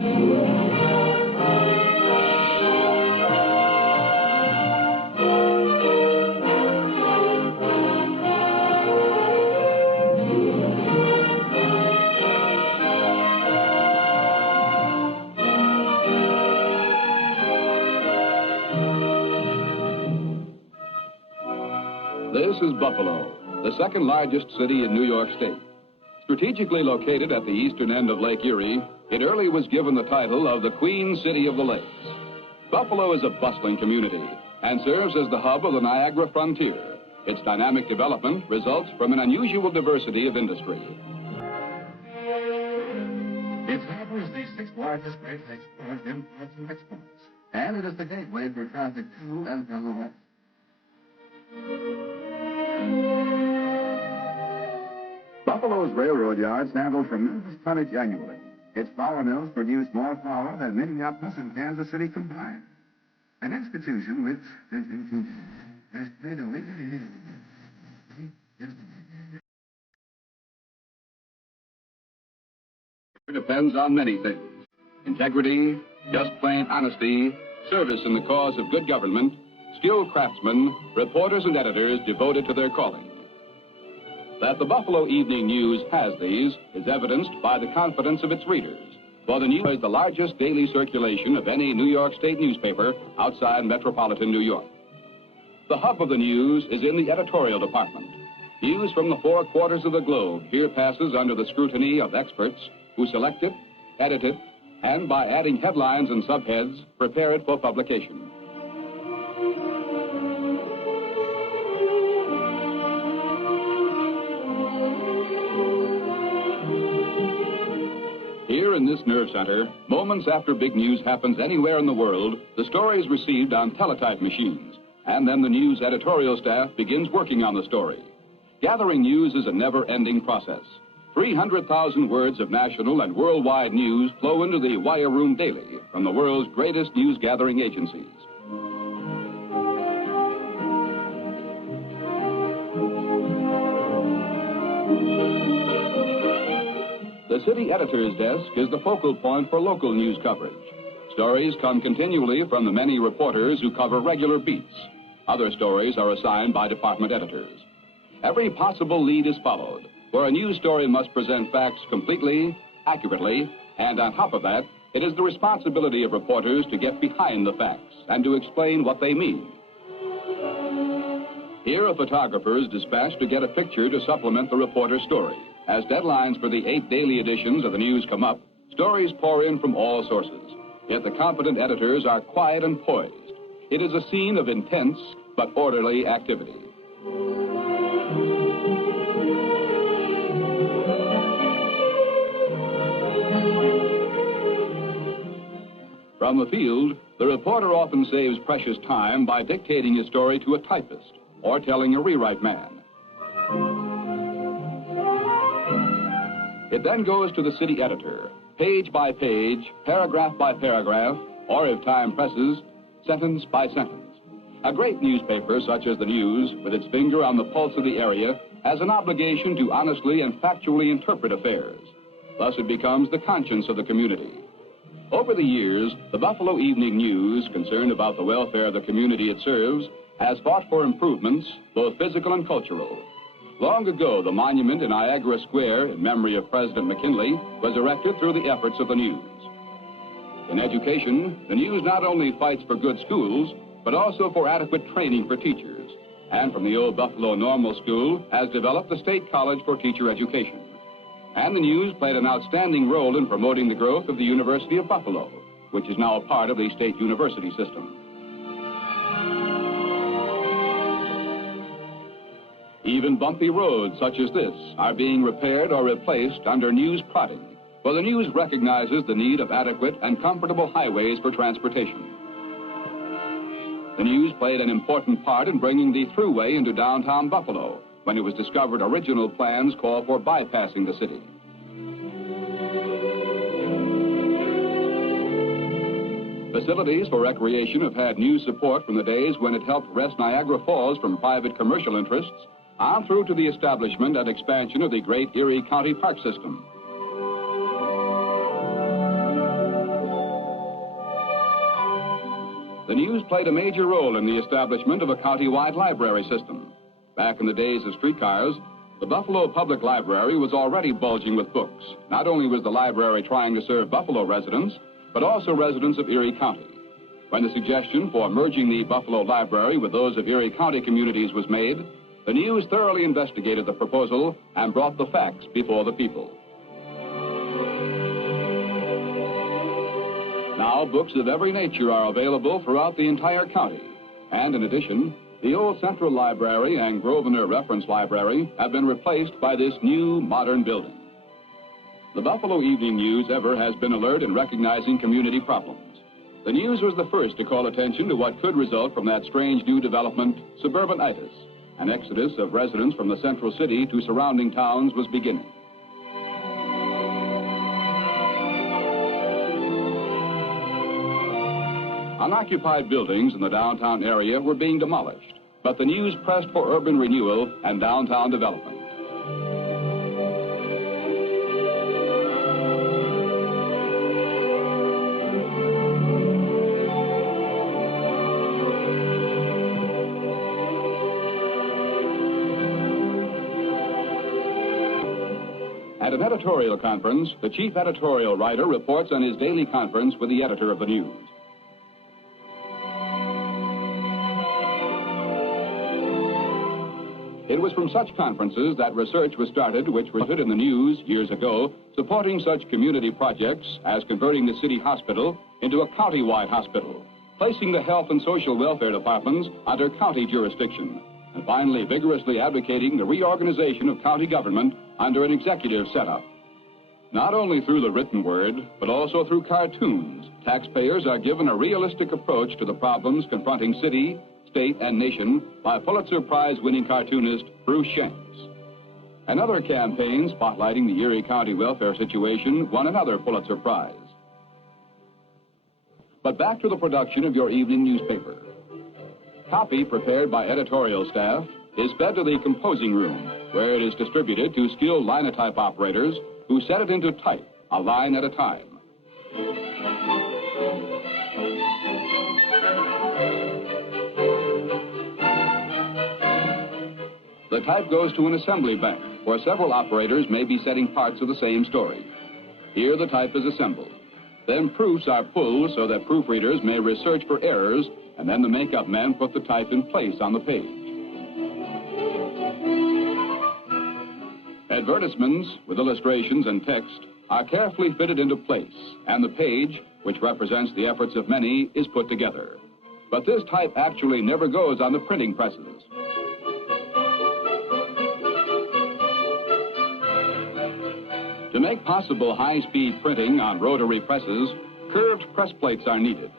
This is Buffalo, the second largest city in New York State. Strategically located at the eastern end of Lake Erie, it early was given the title of the Queen City of the Lakes. Buffalo is a bustling community and serves as the hub of the Niagara frontier. Its dynamic development results from an unusual diversity of industry. It harbors the sixth largest great lakes port imports and exports, and it is the gateway for traffic to and from the west. Buffalo's railroad yards handle tremendous tonnage annually. Its flour mills produce more flour than Minneapolis and Kansas City combined. An institution which has played a leading It depends on many things: integrity, just plain honesty, service in the cause of good government, skilled craftsmen, reporters and editors devoted to their calling. That the Buffalo Evening News has these is evidenced by the confidence of its readers, for the News is the largest daily circulation of any New York State newspaper outside metropolitan New York. The hub of the News is in the editorial department. News from the four quarters of the globe here passes under the scrutiny of experts who select it, edit it, and by adding headlines and subheads, prepare it for publication. Here in this nerve center, moments after big news happens anywhere in the world, the story is received on teletype machines, and then the news editorial staff begins working on the story. Gathering news is a never-ending process. 300,000 words of national and worldwide news flow into the wire room daily from the world's greatest news-gathering agencies. The city editor's desk is the focal point for local news coverage. Stories come continually from the many reporters who cover regular beats. Other stories are assigned by department editors. Every possible lead is followed, where a news story must present facts completely, accurately, and on top of that, it is the responsibility of reporters to get behind the facts and to explain what they mean. Here, a photographer is dispatched to get a picture to supplement the reporter's story. As deadlines for the 8 daily editions of the News come up, stories pour in from all sources. Yet the competent editors are quiet and poised. It is a scene of intense but orderly activity. From the field, the reporter often saves precious time by dictating his story to a typist or telling a rewrite man. It then goes to the city editor, page by page, paragraph by paragraph, or if time presses, sentence by sentence. A great newspaper such as the News, with its finger on the pulse of the area, has an obligation to honestly and factually interpret affairs. Thus it becomes the conscience of the community. Over the years, the Buffalo Evening News, concerned about the welfare of the community it serves, has fought for improvements, both physical and cultural. Long ago, the monument in Niagara Square, in memory of President McKinley, was erected through the efforts of the News. In education, the News not only fights for good schools, but also for adequate training for teachers, and from the old Buffalo Normal School has developed the State College for Teacher Education. And the News played an outstanding role in promoting the growth of the University of Buffalo, which is now a part of the state university system. Even bumpy roads such as this are being repaired or replaced under News prodding, for the News recognizes the need of adequate and comfortable highways for transportation. The News played an important part in bringing the thruway into downtown Buffalo when it was discovered original plans called for bypassing the city. Facilities for recreation have had News support from the days when it helped wrest Niagara Falls from private commercial interests on through to the establishment and expansion of the great Erie County Park System. The news played a major role in the establishment of a county-wide library system. Back in the days of streetcars, the Buffalo Public Library was already bulging with books. Not only was the library trying to serve Buffalo residents, but also residents of Erie County. When the suggestion for merging the Buffalo Library with those of Erie County communities was made, the news thoroughly investigated the proposal and brought the facts before the people. Now, books of every nature are available throughout the entire county. And in addition, the old Central Library and Grosvenor Reference Library have been replaced by this new modern building. The Buffalo Evening News ever has been alert in recognizing community problems. The News was the first to call attention to what could result from that strange new development, suburbanitis. An exodus of residents from the central city to surrounding towns was beginning. Unoccupied buildings in the downtown area were being demolished, but the News pressed for urban renewal and downtown development. At an editorial conference, the chief editorial writer reports on his daily conference with the editor of the News. It was from such conferences that research was started which resulted in the News years ago supporting such community projects as converting the city hospital into a county-wide hospital, placing the health and social welfare departments under county jurisdiction, and finally vigorously advocating the reorganization of county government under an executive setup. Not only through the written word, but also through cartoons, taxpayers are given a realistic approach to the problems confronting city, state, and nation by Pulitzer Prize-winning cartoonist Bruce Shanks. Another campaign spotlighting the Erie County welfare situation won another Pulitzer Prize. But back to the production of your evening newspaper. Copy prepared by editorial staff is fed to the composing room, where it is distributed to skilled linotype operators who set it into type, a line at a time. The type goes to an assembly bank, where several operators may be setting parts of the same story. Here the type is assembled. Then proofs are pulled so that proofreaders may research for errors, and then the makeup men put the type in place on the page. Advertisements with illustrations and text are carefully fitted into place, and the page, which represents the efforts of many, is put together. But this type actually never goes on the printing presses. To make possible high-speed printing on rotary presses, curved press plates are needed.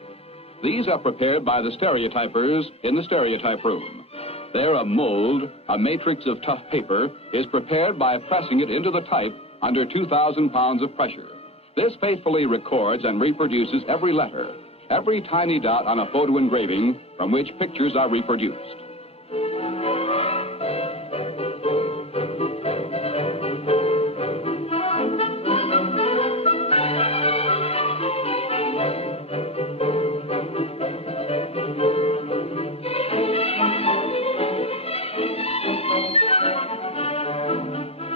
These are prepared by the stereotypers in the stereotype room. There a mold, a matrix of tough paper, is prepared by pressing it into the type under 2,000 pounds of pressure. This faithfully records and reproduces every letter, every tiny dot on a photo engraving from which pictures are reproduced.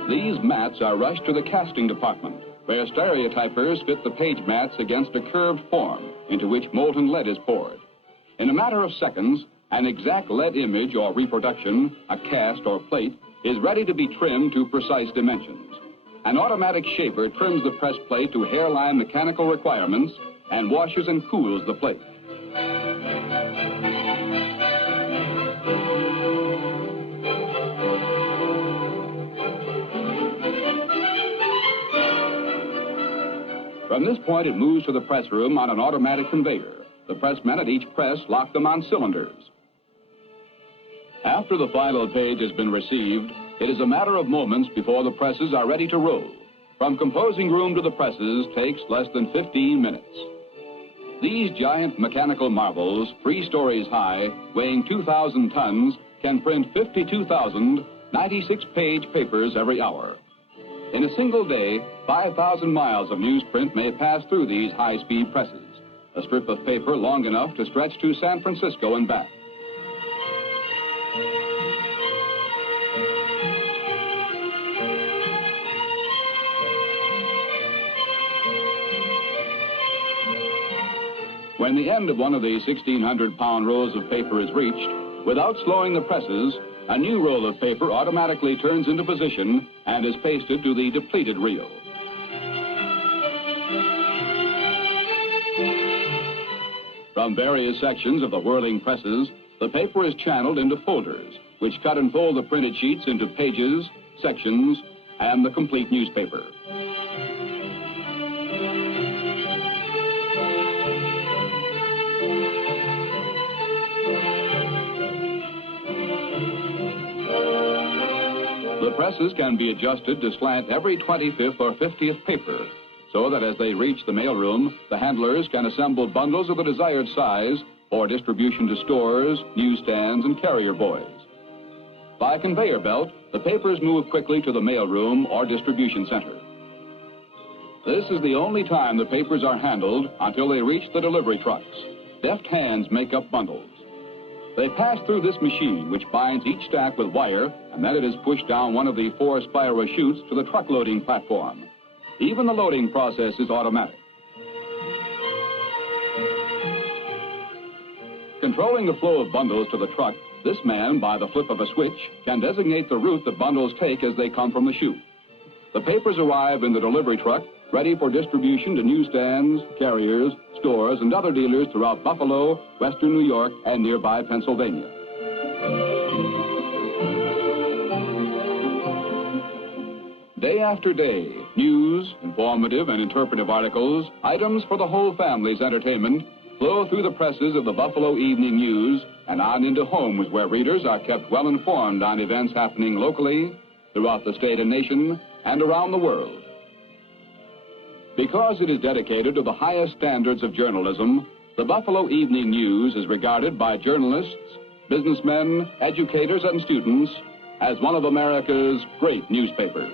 These mats are rushed to the casting department, where stereotypers fit the page mats against a curved form into which molten lead is poured. In a matter of seconds, an exact lead image or reproduction, a cast or plate, is ready to be trimmed to precise dimensions. An automatic shaper trims the press plate to hairline mechanical requirements and washes and cools the plate. From this point, it moves to the press room on an automatic conveyor. The pressmen at each press lock them on cylinders. After the final page has been received, it is a matter of moments before the presses are ready to roll. From composing room to the presses takes less than 15 minutes. These giant mechanical marvels, 3 stories high, weighing 2,000 tons, can print 52,000 96-page papers every hour. In a single day, 5,000 miles of newsprint may pass through these high-speed presses. a strip of paper long enough to stretch to San Francisco and back. When the end of one of the 1,600-pound rolls of paper is reached, without slowing the presses, a new roll of paper automatically turns into position and is pasted to the depleted reel. From various sections of the whirling presses, the paper is channeled into folders, which cut and fold the printed sheets into pages, sections, and the complete newspaper. The presses can be adjusted to slant every 25th or 50th paper, so that as they reach the mailroom, the handlers can assemble bundles of the desired size for distribution to stores, newsstands, and carrier boys. By conveyor belt, the papers move quickly to the mailroom or distribution center. This is the only time the papers are handled until they reach the delivery trucks. Deft hands make up bundles. They pass through this machine, which binds each stack with wire, and then it is pushed down one of the 4 spiral chutes to the truck loading platform. Even the loading process is automatic. Controlling the flow of bundles to the truck, this man, by the flip of a switch, can designate the route that bundles take as they come from the chute. The papers arrive in the delivery truck, ready for distribution to newsstands, carriers, stores, and other dealers throughout Buffalo, western New York, and nearby Pennsylvania. Day after day, news, informative and interpretive articles, items for the whole family's entertainment, flow through the presses of the Buffalo Evening News and on into homes where readers are kept well informed on events happening locally, throughout the state and nation, and around the world. Because it is dedicated to the highest standards of journalism, the Buffalo Evening News is regarded by journalists, businessmen, educators, and students as one of America's great newspapers.